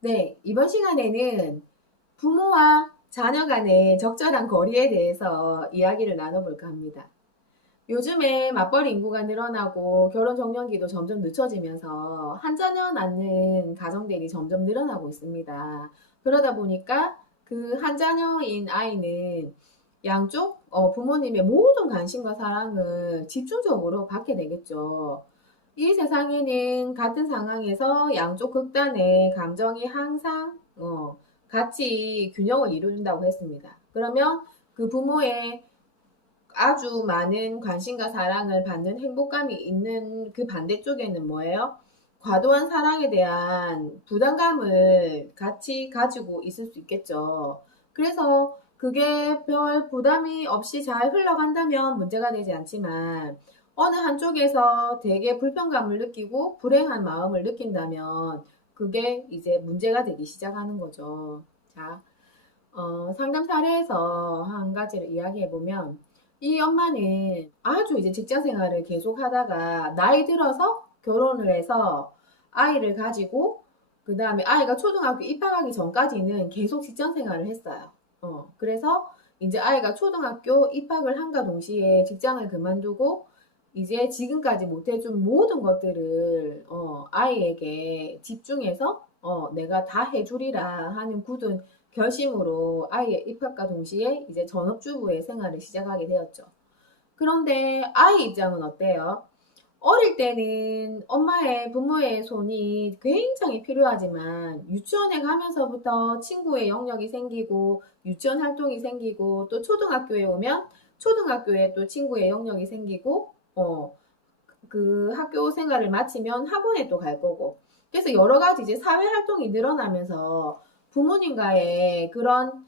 네, 이번 시간에는 부모와 자녀 간의 적절한 거리에 대해서 이야기를 나눠볼까 합니다. 요즘에 맞벌이 인구가 늘어나고 결혼 정년기도 점점 늦춰지면서 한 자녀 낳는 가정들이 점점 늘어나고 있습니다. 그러다 보니까 그 한 자녀인 아이는 양쪽 부모님의 모든 관심과 사랑을 집중적으로 받게 되겠죠. 이 세상에는 같은 상황에서 양쪽 극단의 감정이 항상 같이 균형을 이룬다고 했습니다. 그러면 그 부모의 아주 많은 관심과 사랑을 받는 행복감이 있는 그 반대쪽에는 뭐예요? 과도한 사랑에 대한 부담감을 같이 가지고 있을 수 있겠죠. 그래서 그게 별 부담이 없이 잘 흘러간다면 문제가 되지 않지만 어느 한쪽에서 되게 불편감을 느끼고 불행한 마음을 느낀다면 그게 이제 문제가 되기 시작하는 거죠. 자, 상담 사례에서 한 가지를 이야기해보면, 이 엄마는 아주 이제 직장 생활을 계속 하다가, 나이 들어서 결혼을 해서 아이를 가지고, 그 다음에 아이가 초등학교 입학하기 전까지는 계속 직장 생활을 했어요. 그래서 이제 아이가 초등학교 입학을 한가 동시에 직장을 그만두고, 이제 지금까지 못해준 모든 것들을, 아이에게 집중해서, 내가 다 해주리라 하는 굳은 결심으로 아이의 입학과 동시에 이제 전업주부의 생활을 시작하게 되었죠. 그런데 아이 입장은 어때요? 어릴 때는 엄마의 부모의 손이 굉장히 필요하지만 유치원에 가면서부터 친구의 영역이 생기고 유치원 활동이 생기고 또 초등학교에 오면 초등학교에 또 친구의 영역이 생기고 그 학교 생활을 마치면 학원에 또 갈 거고 그래서 여러 가지 이제 사회 활동이 늘어나면서 부모님과의 그런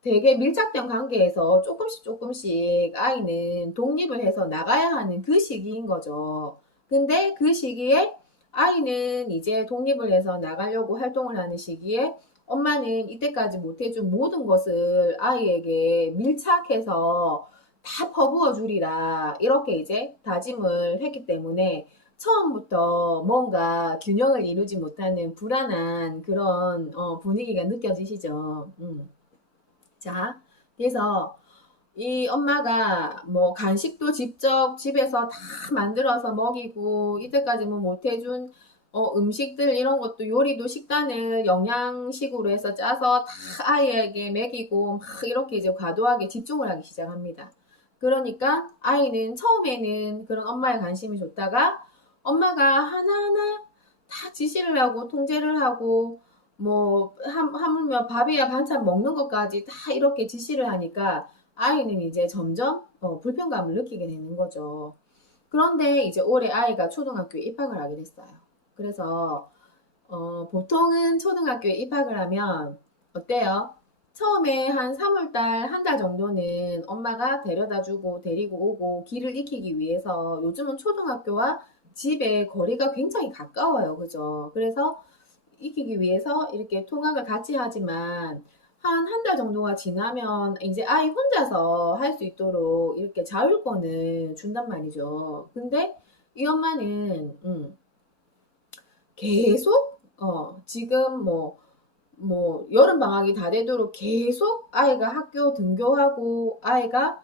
되게 밀착된 관계에서 조금씩 조금씩 아이는 독립을 해서 나가야 하는 그 시기인 거죠. 근데 그 시기에 아이는 이제 독립을 해서 나가려고 활동을 하는 시기에 엄마는 이때까지 못해준 모든 것을 아이에게 밀착해서 다 퍼부어 주리라 이렇게 이제 다짐을 했기 때문에 처음부터 뭔가 균형을 이루지 못하는 불안한 그런 분위기가 느껴지시죠. 자, 그래서 이 엄마가 뭐 간식도 직접 집에서 다 만들어서 먹이고 이때까지 뭐 못해준 음식들 이런 것도 요리도 식단을 영양식으로 해서 짜서 다 아이에게 먹이고 막 이렇게 이제 과도하게 집중을 하기 시작합니다. 그러니까 아이는 처음에는 그런 엄마의 관심이 좋다가 엄마가 하나하나 다 지시를 하고 통제를 하고 뭐 하물며 밥이야 반찬 먹는 것까지 다 이렇게 지시를 하니까 아이는 이제 점점 불편감을 느끼게 되는 거죠. 그런데 이제 올해 아이가 초등학교에 입학을 하게 됐어요. 그래서 보통은 초등학교에 입학을 하면 어때요? 처음에 한 3월달, 한 달 정도는 엄마가 데려다 주고 데리고 오고 길을 익히기 위해서 요즘은 초등학교와 집의 거리가 굉장히 가까워요. 그죠? 그래서 익히기 위해서 이렇게 통학을 같이 하지만 한 달 정도가 지나면 이제 아이 혼자서 할 수 있도록 이렇게 자율권을 준단 말이죠. 근데 이 엄마는 계속 지금 여름 방학이 다 되도록 계속 아이가 학교 등교하고 아이가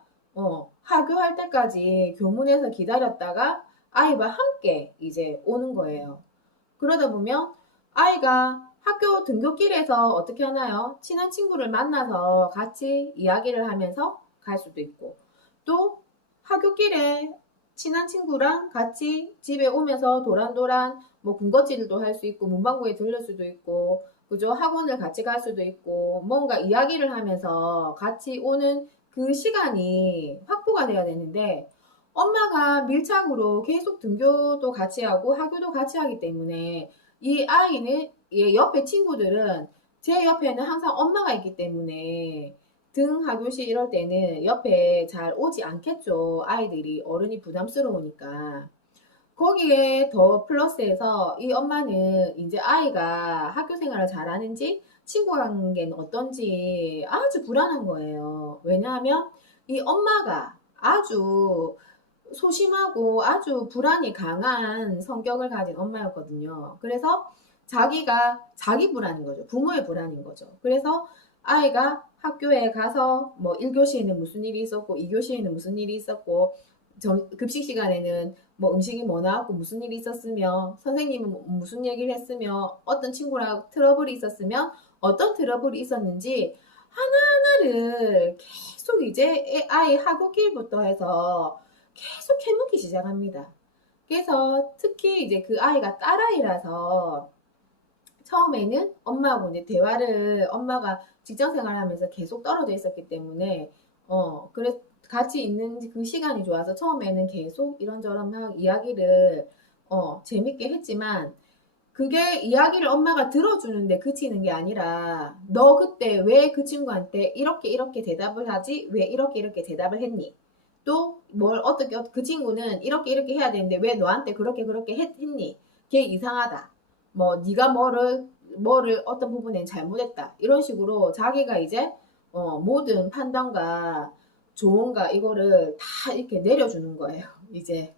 하교할 때까지 교문에서 기다렸다가 아이와 함께 이제 오는 거예요. 그러다 보면 아이가 학교 등교길에서 어떻게 하나요? 친한 친구를 만나서 같이 이야기를 하면서 갈 수도 있고 또 학교길에 친한 친구랑 같이 집에 오면서 도란도란 뭐 군것질도 할 수 있고 문방구에 들를 수도 있고 그죠? 학원을 같이 갈 수도 있고 뭔가 이야기를 하면서 같이 오는 그 시간이 확보가 돼야 되는데 엄마가 밀착으로 계속 등교도 같이 하고 학교도 같이 하기 때문에 이 아이는 옆에 친구들은 제 옆에는 항상 엄마가 있기 때문에 등하교시 이럴 때는 옆에 잘 오지 않겠죠. 아이들이 어른이 부담스러우니까. 거기에 더 플러스해서 이 엄마는 이제 아이가 학교 생활을 잘하는지 친구 관계는 어떤지 아주 불안한 거예요. 왜냐하면 이 엄마가 아주 소심하고 아주 불안이 강한 성격을 가진 엄마였거든요. 그래서 자기 불안인 거죠. 부모의 불안인 거죠. 그래서 아이가 학교에 가서 뭐 1교시에는 무슨 일이 있었고 2교시에는 무슨 일이 있었고 급식 시간에는 뭐 음식이 뭐 나왔고 무슨 일이 있었으며 선생님은 무슨 얘기를 했으며 어떤 친구랑 트러블이 있었으면 어떤 트러블이 있었는지 하나하나를 계속 이제 아이 학교길부터 해서 계속 캐묻기 시작합니다. 그래서 특히 이제 그 아이가 딸아이라서 처음에는 엄마하고 이제 대화를 엄마가 직장 생활하면서 계속 떨어져 있었기 때문에 그래 같이 있는 그 시간이 좋아서 처음에는 계속 이런저런 막 이야기를 재밌게 했지만 그게 이야기를 엄마가 들어주는데 그치는 게 아니라 너 그때 왜 그 친구한테 이렇게 이렇게 대답을 하지? 왜 이렇게 이렇게 대답을 했니? 또 뭘 어떻게 그 친구는 이렇게 이렇게 해야 되는데 왜 너한테 그렇게 그렇게 했니? 걔 이상하다. 뭐 네가 뭐를 어떤 부분엔 잘못했다. 이런 식으로 자기가 이제 모든 판단과 조언과 이거를 다 이렇게 내려주는 거예요. 이제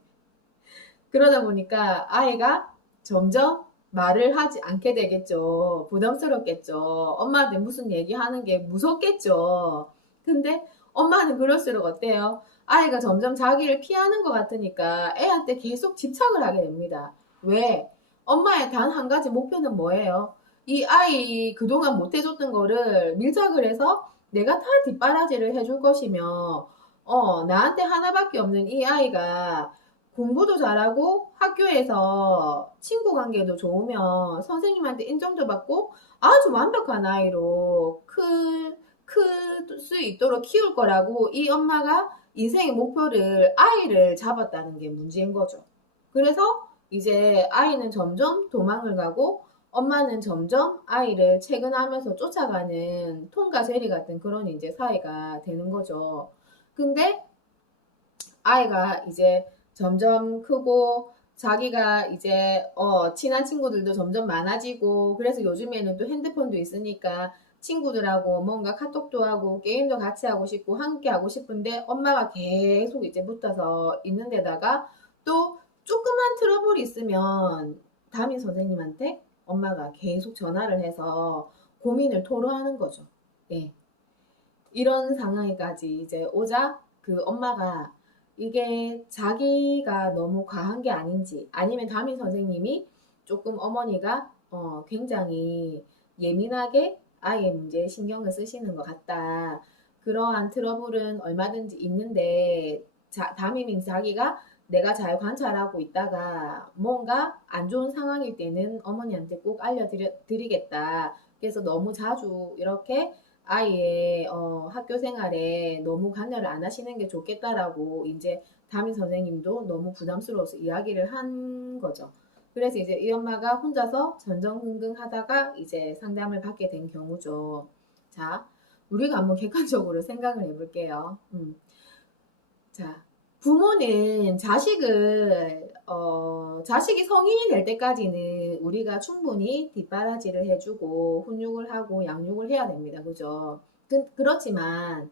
그러다 보니까 아이가 점점 말을 하지 않게 되겠죠. 부담스럽겠죠. 엄마한테 무슨 얘기하는 게 무섭겠죠. 근데 엄마는 그럴수록 어때요? 아이가 점점 자기를 피하는 것 같으니까 애한테 계속 집착을 하게 됩니다. 왜? 엄마의 단 한 가지 목표는 뭐예요? 이 아이 그동안 못 해줬던 거를 밀착을 해서 내가 다 뒷바라지를 해줄 것이며, 나한테 하나밖에 없는 이 아이가 공부도 잘하고 학교에서 친구 관계도 좋으면 선생님한테 인정도 받고 아주 완벽한 아이로 클 수 있도록 키울 거라고 이 엄마가 인생의 목표를 아이를 잡았다는 게 문제인 거죠. 그래서 이제 아이는 점점 도망을 가고 엄마는 점점 아이를 채근하면서 쫓아가는 톰과 제리 같은 그런 이제 사이가 되는 거죠. 근데 아이가 이제 점점 크고 자기가 이제 친한 친구들도 점점 많아지고 그래서 요즘에는 또 핸드폰도 있으니까 친구들하고 뭔가 카톡도 하고 게임도 같이 하고 싶고 함께 하고 싶은데 엄마가 계속 이제 붙어서 있는 데다가 또 조그만 트러블이 있으면 담임 선생님한테 엄마가 계속 전화를 해서 고민을 토로하는 거죠. 예. 이런 상황에까지 이제 오자 그 엄마가 이게 자기가 너무 과한 게 아닌지 아니면 담임 선생님이 조금 어머니가 굉장히 예민하게 아이의 문제에 신경을 쓰시는 것 같다. 그러한 트러블은 얼마든지 있는데 담임인 자기가 내가 잘 관찰하고 있다가 뭔가 안 좋은 상황일 때는 어머니한테 꼭 알려드리겠다. 그래서 너무 자주 이렇게 아이의 학교 생활에 너무 관여를 안 하시는 게 좋겠다라고 이제 담임 선생님도 너무 부담스러워서 이야기를 한 거죠. 그래서 이제 이 엄마가 혼자서 전전긍긍하다가 이제 상담을 받게 된 경우죠. 자, 우리가 한번 객관적으로 생각을 해볼게요. 자, 부모는 자식이 성인이 될 때까지는 우리가 충분히 뒷바라지를 해주고 훈육을 하고 양육을 해야 됩니다. 그죠? 그렇지만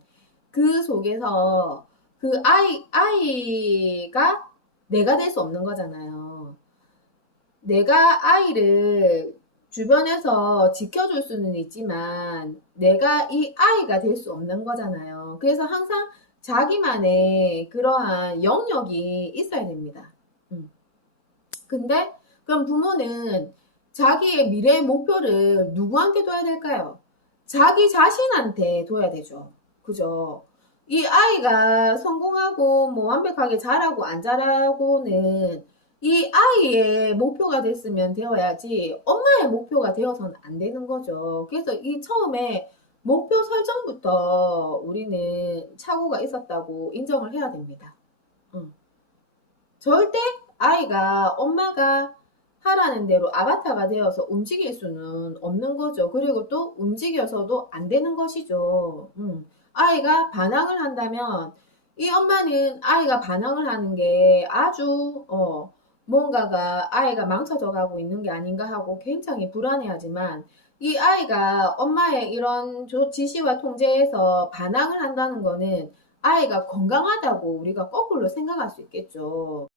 그 속에서 그 아이가 내가 될 수 없는 거잖아요. 내가 아이를 주변에서 지켜줄 수는 있지만 내가 이 아이가 될 수 없는 거잖아요. 그래서 항상 자기만의 그러한 영역이 있어야 됩니다. 근데 그럼 부모는 자기의 미래의 목표를 누구한테 둬야 될까요? 자기 자신한테 둬야 되죠. 그죠? 이 아이가 성공하고 뭐 완벽하게 잘하고 안 잘하고는 이 아이의 목표가 됐으면 되어야지 엄마의 목표가 되어서는 안 되는 거죠. 그래서 이 처음에 목표 설정부터 우리는 착오가 있었다고 인정을 해야 됩니다. 절대 아이가 엄마가 하라는 대로 아바타가 되어서 움직일 수는 없는 거죠. 그리고 또 움직여서도 안 되는 것이죠. 아이가 반항을 한다면 이 엄마는 아이가 반항을 하는 게 아주 뭔가가 아이가 망쳐져 가고 있는 게 아닌가 하고 굉장히 불안해하지만 이 아이가 엄마의 이런 지시와 통제에서 반항을 한다는 거는 아이가 건강하다고 우리가 거꾸로 생각할 수 있겠죠.